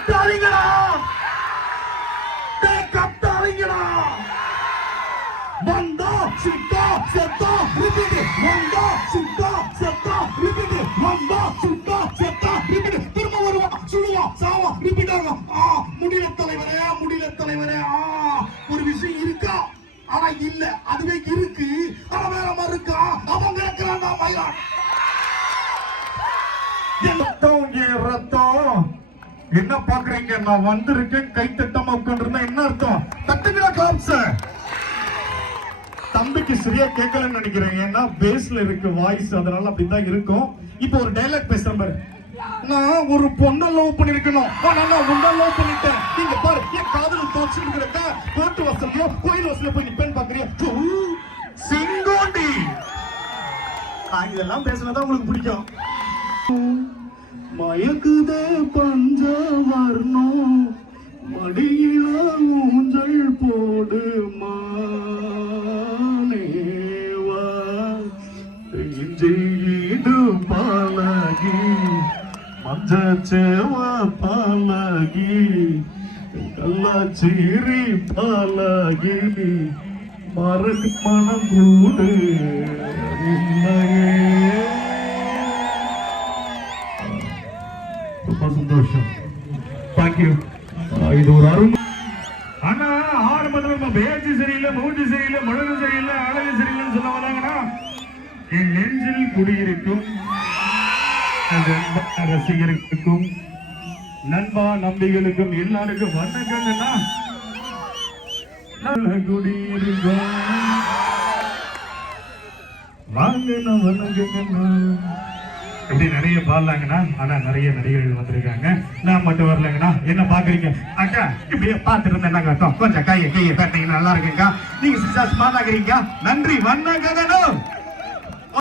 கத்தாதீங்களா, கத்தாதீங்களா. வந்தா சுத்தா செத்தா ரிப்பீட், வந்தா சுத்தா செத்தா ரிப்பீட், வந்தா சுத்தா செத்தா ரிப்பீட். திரும்ப வருவா, சுடுவா, சாவா, ரிப்பீட் ஆகும். முடியல தலைவரே, முடியல தலைவரே. ஒரு விஷயம் இருக்கா, ஆனா இல்ல, அதுவே இருக்கு, ஆனா வேற மாதிரி இருக்கா. அவங்க இருக்கிறான் மயிலான் ரத்தம். என்ன பாக்குறீங்க? நான் வந்திருக்கேன், கை தட்டமா உட்கார்ந்து என்ன அர்த்தம்? தட்டுங்களா கிளாப்ஸ். தம்பிக்கு சரியா கேட்கலன்னு நினைக்கிறேன், ஏன்னா பேஸ்ல இருக்கு வாய்ஸ், அதனால அப்படிதான் இருக்கும். இப்போ ஒரு டைலாக் பேசுறேன் பாரு. நான் ஒரு பொண்ணை லவ் பண்ணிருக்கணும், நான் உன்னை லவ் பண்ணிட்டேன். நீங்க பாரு, என் காதல் தோச்சு இருக்கிறக்க கோட்டு வாசல்லையோ கோயில் வாசல்ல போய் நிப்பேன்னு பாக்குறியா? செங்கோண்டி. இதெல்லாம் பேசினதான் உங்களுக்கு பிடிக்கும். மயக்குதே பஞ்ச வரணும், மடியில ஊஞ்சல் போடு மானேவா, இஞ்சீடு பாலகி மஞ்சச்சேவ பாலகி கள்ளச்சீரி பாலகி மரக்கு மனம் கூடு இல்லையே. ரொம்ப சந்தோஷம், தேங்க்யூ. இது ஒரு அருமை. ஆனா ஆரம்பத்துல பேச்சு சரியில்லை, மூச்சு சரியில்லை, முழங்கு சரியில்லை, அழகு சரியில்லைன்னு சொல்ல வந்தாங்கன்னா, என் நெஞ்சில் குடியிருக்கும் ரசிகர்களுக்கும் நண்பா நம்பிகளுக்கும் எல்லாருக்கும் வணக்கங்கண்ணா. குடியிருக்கும் வாங்கண்ணா, வணக்கங்கண்ணா. இப்படி நிறைய பாடலாங்கண்ணா. ஆனா நிறைய நடிகர்கள் வந்திருக்காங்க, நான் மட்டும் வரலங்கண்ணா. என்ன பாக்குறீங்க அக்கா? இப்படியே பார்த்துட்டு இருந்தேன் அர்த்தம். கொஞ்சம் கையை கையை தட்டிங்கன்னா நல்லா இருக்குங்க. நீங்க சும்மா பாக்குறீங்க. நன்றி, வணக்கங்கண்ணா.